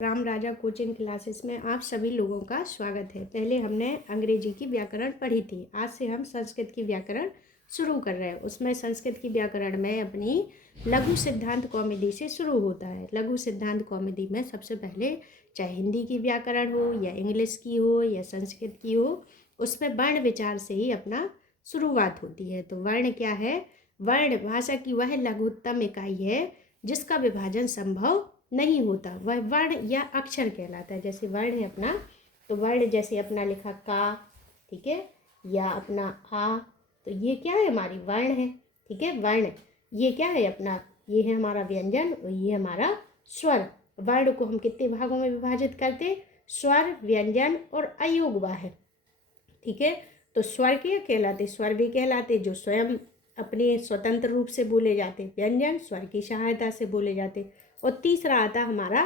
राम राजा coaching classes में आप सभी लोगों का स्वागत है। पहले हमने अंग्रेजी की व्याकरण पढ़ी थी। आज से हम संस्कृत की व्याकरण शुरू कर रहे हैं। उसमें संस्कृत की व्याकरण में अपनी लघु सिद्धांत कौमुदी से शुरू होता है। लघु सिद्धांत कौमुदी में सबसे पहले चाहे हिंदी की व्याकरण हो या इंग्लिश की हो या संस्कृत की हो, उसमें वर्ण विचार से ही अपना शुरुआत होती है। तो वर्ण क्या है? वर्ण भाषा की वह लघुत्तम इकाई है जिसका विभाजन संभव नहीं होता। वह वर्ण या अक्षर कहलाता है। जैसे वर्ण है अपना, तो वर्ण जैसे अपना लिखा का, ठीक है, या अपना आ, तो ये क्या है? हमारी वर्ण है, ठीक है। वर्ण ये क्या है? अपना ये है हमारा व्यंजन और ये हमारा स्वर। वर्ण को हम कितने भागों में विभाजित करते? स्वर, व्यंजन और अयोगवाह, ठीक है। तो स्वर क्या कहलाते? स्वर भी कहलाते जो स्वयं अपने स्वतंत्र रूप से बोले जाते। व्यंजन स्वर की सहायता से बोले जाते। और तीसरा आता हमारा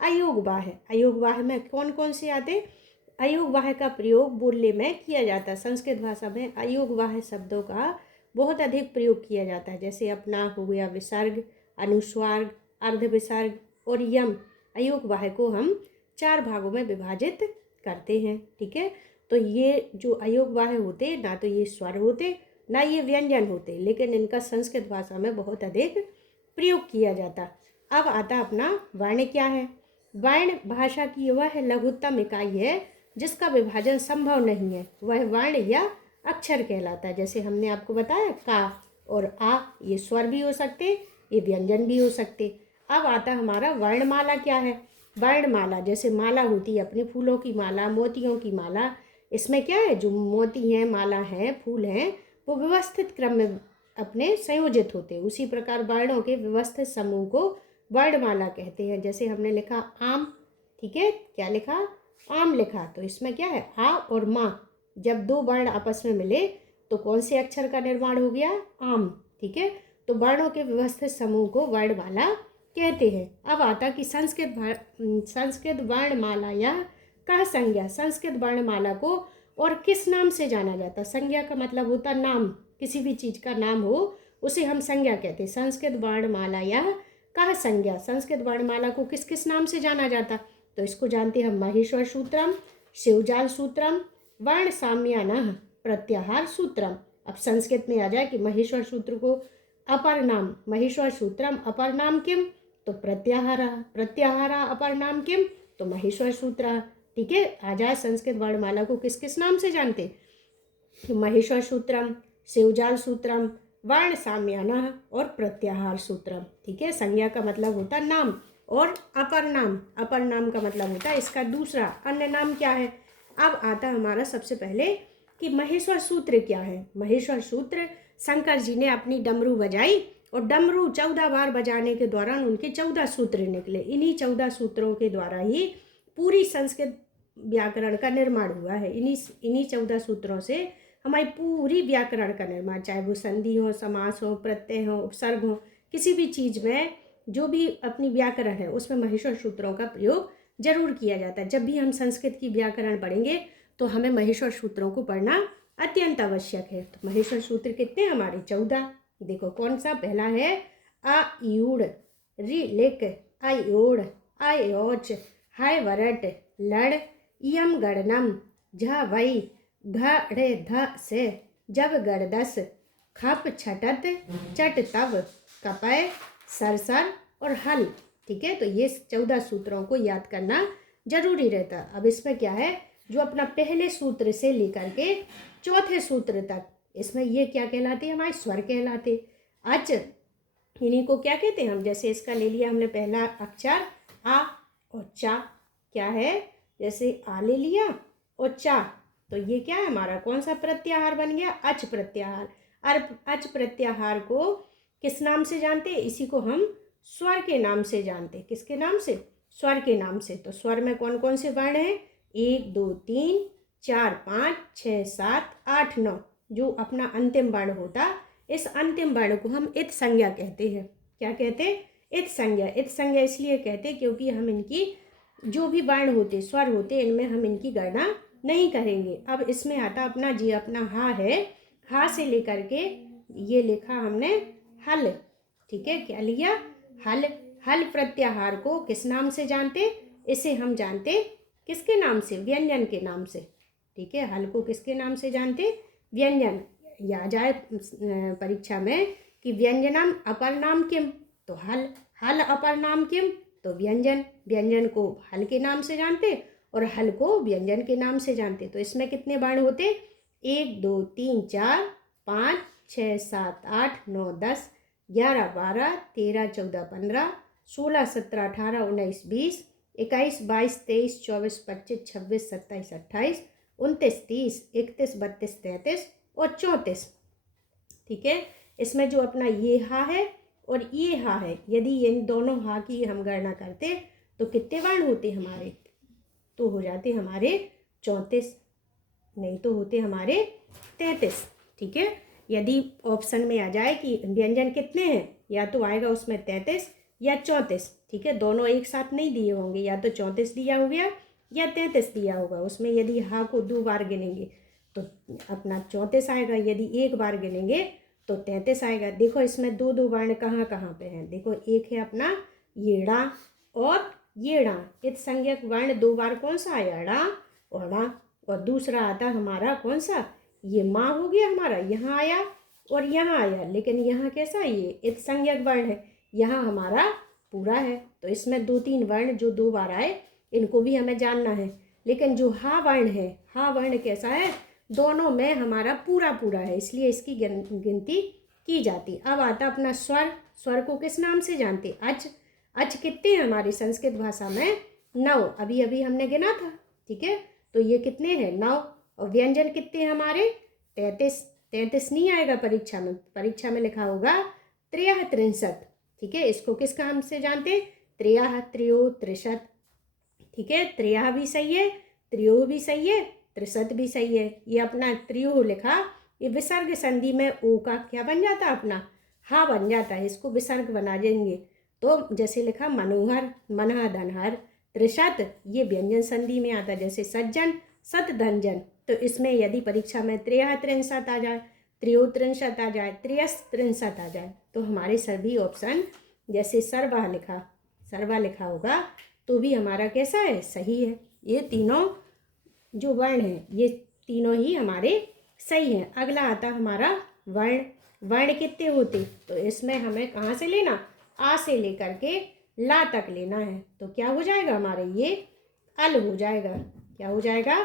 अयोगवाह। अयोगवाह में कौन कौन से आते? अयोगवाह का प्रयोग बोलने में किया जाता है। संस्कृत भाषा में अयोगवाह शब्दों का बहुत अधिक प्रयोग किया जाता है। जैसे अपना हो गया विसर्ग, अनुस्वार, अर्ध विसर्ग और यम। अयोगवाह को हम 4 भागों में विभाजित करते हैं, ठीक है। तो ये जो अयोगवाह होते ना तो ये स्वर होते ना ये व्यंजन होते, लेकिन इनका संस्कृत भाषा में बहुत अधिक प्रयोग किया जाता। अब आता अपना वर्ण क्या है? वर्ण भाषा की वह लघुत्तम इकाई है जिसका विभाजन संभव नहीं है। वह वर्ण या अक्षर कहलाता है। जैसे हमने आपको बताया का और आ, ये स्वर भी हो सकते, ये व्यंजन भी हो सकते। अब आता हमारा वर्णमाला क्या है? वर्णमाला जैसे माला होती है अपने फूलों की माला, मोतियों की माला। इसमें क्या है? जो मोती हैं, माला हैं, फूल हैं, वो व्यवस्थित क्रम में अपने संयोजित होते हैं। उसी प्रकार वर्णों के व्यवस्थित समूह को वर्णमाला कहते हैं। जैसे हमने लिखा आम, ठीक है, क्या लिखा? आम लिखा। तो इसमें क्या है? आ और माँ, जब 2 वर्ण आपस में मिले तो कौन से अक्षर का निर्माण हो गया? आम, ठीक है। तो वर्णों के व्यवस्थित समूह को वर्णमाला कहते हैं। अब आता कि संस्कृत वर्णमाला या कह संज्ञा। संस्कृत वर्णमाला को और किस नाम से जाना जाता? संज्ञा का मतलब होता नाम। किसी भी चीज़ का नाम हो उसे हम संज्ञा कहते हैं। संस्कृत वर्णमाला या कह संज्ञा। संस्कृत वर्णमाला को किस किस नाम से जाना जाता? तो इसको जानते हैं हम महेश्वर सूत्रम, शिवजाल सूत्रम, वर्ण साम्यानः प्रत्याहार सूत्रम। अब संस्कृत में आ जाए कि महेश्वर सूत्र को अपर नाम महेश्वर सूत्रम अपर नाम किम? तो प्रत्याहारा। प्रत्याहारा अपर नाम किम? तो महेश्वर सूत्र, ठीक है। आ जाए संस्कृत वर्णमाला को किस किस नाम से जानते? तो महेश्वर सूत्रम, शिवजाल सूत्रम, वर्ण साम्यानः और प्रत्याहार सूत्रम, ठीक है। संज्ञा का मतलब होता नाम और अपर नाम। अपर नाम का मतलब होता है इसका दूसरा अन्य नाम क्या है? अब आता हमारा सबसे पहले कि महेश्वर सूत्र क्या है। महेश्वर सूत्र शंकर जी ने अपनी डमरू बजाई और डमरू 14 बार बजाने के दौरान उनके 14 सूत्र निकले। इन्हीं 14 सूत्रों के द्वारा ही पूरी संस्कृत व्याकरण का निर्माण हुआ है। इन्हीं 14 सूत्रों से हमारी पूरी व्याकरण का निर्माण, चाहे वो संधि हो, समास हो, प्रत्यय हो, उपसर्ग हो, किसी भी चीज़ में जो भी अपनी व्याकरण है उसमें महेश्वर सूत्रों का प्रयोग जरूर किया जाता है। जब भी हम संस्कृत की व्याकरण पढ़ेंगे तो हमें महेश्वर सूत्रों को पढ़ना अत्यंत आवश्यक है। तो महेश्वर सूत्र कितने? हमारे 14। देखो कौन सा? पहला है अ यूड़, रि लिक, अयोड़, अयोच, हाय वरट, लड़, यम गणनम, झ वई, घ ध से, जब गड़दस, खप छटत, चट तब, कपय, सरसर और हल, ठीक है। तो ये 14 सूत्रों को याद करना जरूरी रहता। अब इसमें क्या है? जो अपना पहले सूत्र से लेकर के चौथे सूत्र तक, इसमें ये क्या कहलाते हैं? हमारे स्वर कहलाते। अच, इन्हीं को क्या कहते हैं हम? जैसे इसका ले लिया हमने पहला अक्षर आ और चा, क्या है? जैसे आ ले लिया और चा, तो ये क्या है हमारा? कौन सा प्रत्याहार बन गया? अच प्रत्याहार। अच प्रत्याहार को किस नाम से जानते? इसी को हम स्वर के नाम से जानते। किसके नाम से? स्वर के नाम से। तो स्वर में कौन कौन से वर्ण हैं? 1 2 3 4 5 6 7 8 9। जो अपना अंतिम वर्ण होता, इस अंतिम वर्ण को हम इत संज्ञा कहते हैं। क्या कहते? इत संज्ञा। इत संज्ञा इसलिए कहते क्योंकि हम इनकी जो भी वर्ण होते, स्वर होते, इनमें हम इनकी गणना नहीं करेंगे। अब इसमें आता अपना जी, अपना हा है। हा से लेकर के ये लिखा हमने हल, ठीक है। क्या लिया? हल। हल प्रत्याहार को किस नाम से जानते? इसे हम जानते किसके नाम से? व्यंजन के नाम से। ठीक है, हल को किसके नाम से जानते? व्यंजन। या जाए परीक्षा में कि व्यंजनम अपर नाम किम, तो हल। हल अपर नाम किम, तो व्यंजन। व्यंजन को हल के नाम से जानते और हल को व्यंजन के नाम से जानते। तो इसमें कितने वर्ण होते? 1 2 3 4 5 6 7 8 9 10 11 12 13 14 15 16 17 18 19 20 21 22 23 24 25 26 27 28 29 30 31 32 33 और 34। ठीक है, इसमें जो अपना ये हा है और ये हा है, यदि इन दोनों हा की हम गणना करते तो कितने वर्ण होते हमारे? तो हो जाते हमारे 34, नहीं तो होते हमारे 33। ठीक है, यदि ऑप्शन में आ जाए कि व्यंजन कितने हैं, या तो आएगा उसमें 33 या 34। ठीक है, दोनों एक साथ नहीं दिए होंगे, या तो 34 दिया हो गया या 33 दिया होगा। उसमें यदि हा को 2 बार गिनेंगे तो अपना 34 आएगा, यदि एक बार गिनेंगे तो 33 आएगा। देखो इसमें 2 वर्ण कहाँ कहाँ पे हैं। देखो एक है अपना येड़ा और येड़ा। इत संज्ञक वर्ण 2 बार कौन सा आया? ड़ा और ड़ा। और दूसरा आता हमारा कौन सा? ये माँ हो गया हमारा, यहाँ आया और यहाँ आया, लेकिन यहाँ कैसा? ये इत संज्ञक वर्ण है, यहाँ हमारा पूरा है। तो इसमें 2-3 वर्ण जो 2 बार आए इनको भी हमें जानना है। लेकिन जो हा वर्ण है, हा वर्ण कैसा है? दोनों में हमारा पूरा पूरा है, इसलिए इसकी गिनती की जाती। अब आता अपना स्वर। स्वर को किस नाम से जानते? अच। अच कितने हैं हमारी संस्कृत भाषा में? 9। अभी अभी हमने गिना था। ठीक है, तो ये कितने हैं? 9। और व्यंजन कितने हैं हमारे? 33। 33 नहीं आएगा परीक्षा में, परीक्षा में लिखा होगा 63। ठीक है, इसको किस नाम से जानते? त्रियाह, त्रियो, त्रिशत। ठीक है, त्रियाह भी सही है, त्रियो भी सही है, त्रिशत भी सही है। ये अपना त्रियो लिखा, ये विसर्ग संधि में ओ का क्या बन जाता है? अपना हा बन जाता है, इसको विसर्ग बना देंगे तो जैसे लिखा मनोहर, मनहा धनहर। त्रिशत ये व्यंजन संधि में आता है, जैसे सज्जन, सत धनजन। तो इसमें यदि परीक्षा में त्रियाह त्रिंशत आ जाए, त्रियो त्रिंशत आ जाए, त्रियस त्रिंशत आ जाए, तो हमारे सभी ऑप्शन, जैसे सर्वा लिखा, सर्वा लिखा होगा तो भी हमारा कैसा है? सही है। ये तीनों जो वर्ण हैं ये तीनों ही हमारे सही हैं। अगला आता हमारा वर्ण। वर्ण कितने होते? तो इसमें हमें कहाँ से लेना? आ से लेकर के ला तक लेना है। तो क्या हो जाएगा हमारे? ये अल हो जाएगा। क्या हो जाएगा?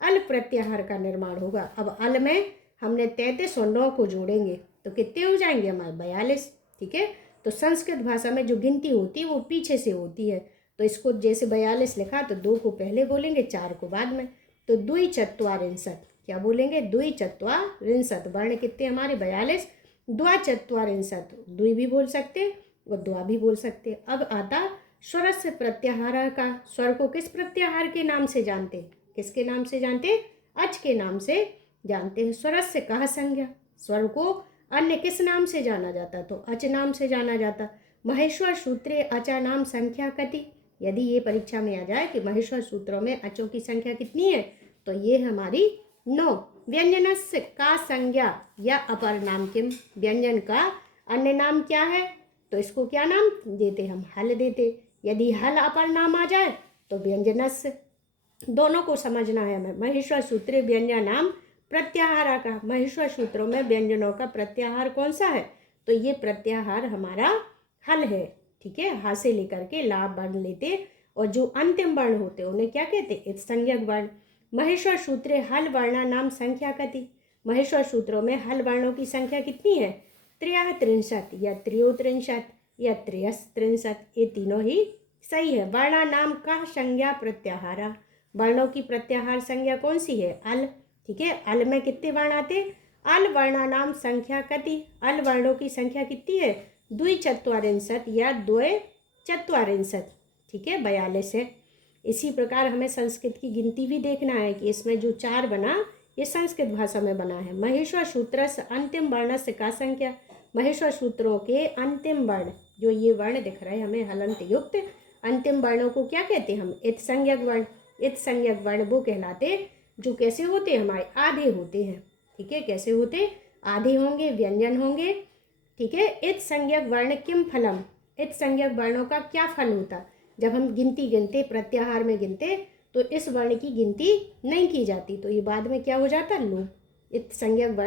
अल प्रत्याहार का निर्माण होगा। अब अल में हमने 33 और 9 को जोड़ेंगे तो कितने हो जाएंगे हमारे? 42। ठीक है, तो संस्कृत भाषा में जो गिनती होती है वो पीछे से होती है। तो इसको जैसे 42 लिखा तो 2 को पहले बोलेंगे, 4 को बाद में। तो द्वि चत्वारिंशत, क्या बोलेंगे? द्वि चत्वारिंशत। वर्ण कितने हमारे? 42। द्वा चत्वारिंशत, द्वि भी बोल सकते और द्वा भी बोल सकते। अब आता स्वर से प्रत्याहार का। स्वर को किस प्रत्याहार के नाम से जानते? किसके नाम से जानते? अच के नाम से जानते हैं। स्वर से कहा संज्ञा। स्वर को अन्य किस नाम से जाना जाता? तो अच नाम से जाना जाता। महेश्वर सूत्रे अचा नाम संख्या कति। यदि ये परीक्षा में आ जाए कि महेश्वर सूत्रों में अचों की संख्या कितनी है, तो ये हमारी 9। व्यंजनस्य का संज्ञा या अपर नाम किम। व्यंजन का अन्य नाम क्या है? तो इसको क्या नाम देते? हम हल देते। यदि हल अपर नाम आ जाए तो व्यंजनस्य। दोनों को समझना है हमें। महेश्वर सूत्रे व्यंजन नाम प्रत्याहार का। महेश्वर सूत्रों में व्यंजनों का प्रत्याहार कौन सा है? तो ये प्रत्याहार हमारा हल है। ठीक है, हा से लेकर के ला वर्ण लेते और जो अंतिम वर्ण होते उन्हें क्या कहते? इत संज्ञक वर्ण। महेश्वर सूत्रे हल वर्णा नाम संख्या कति। महेश्वर सूत्रों में हल वर्णों की संख्या कितनी है? त्रियात्रिंशत या त्रियोत्रिंशत या त्रयस्त्रिंशत। ये तीनों ही सही है। वर्णा नाम का संज्ञा प्रत्याहारा। वर्णों की प्रत्याहार संज्ञा कौन सी है? अल। ठीक है, अल में कितने वर्ण आते? अल वर्णा नाम संख्या कति। अल वर्णों की संख्या कितनी है? द्विचत्वारिंशत या द्वय चत्वारिंशत। ठीक है, 42 है। इसी प्रकार हमें संस्कृत की गिनती भी देखना है कि इसमें जो 4 बना ये संस्कृत भाषा में बना है। महेश्वर सूत्र से अंतिम वर्ण से का संख्या। महेश्वर सूत्रों के अंतिम वर्ण, जो ये वर्ण दिख रहे हैं हमें हलंत युक्त, अंतिम वर्णों को क्या कहते हैं हम? इत संज्ञक वर्ण। इत संज्ञक वर्ण वो कहलाते जो कैसे होते हैं? हमारे आधे होते हैं। ठीक है, कैसे होते? आधे होंगे, व्यंजन होंगे। ठीक है, इत संज्ञक वर्ण किम फलम। इत संज्ञक वर्णों का क्या फल होता? जब हम गिनती गिनते, प्रत्याहार में गिनते, तो इस वर्ण की गिनती नहीं की जाती, तो ये बाद में क्या हो जाता, लोप। इत संज्ञक वर्ण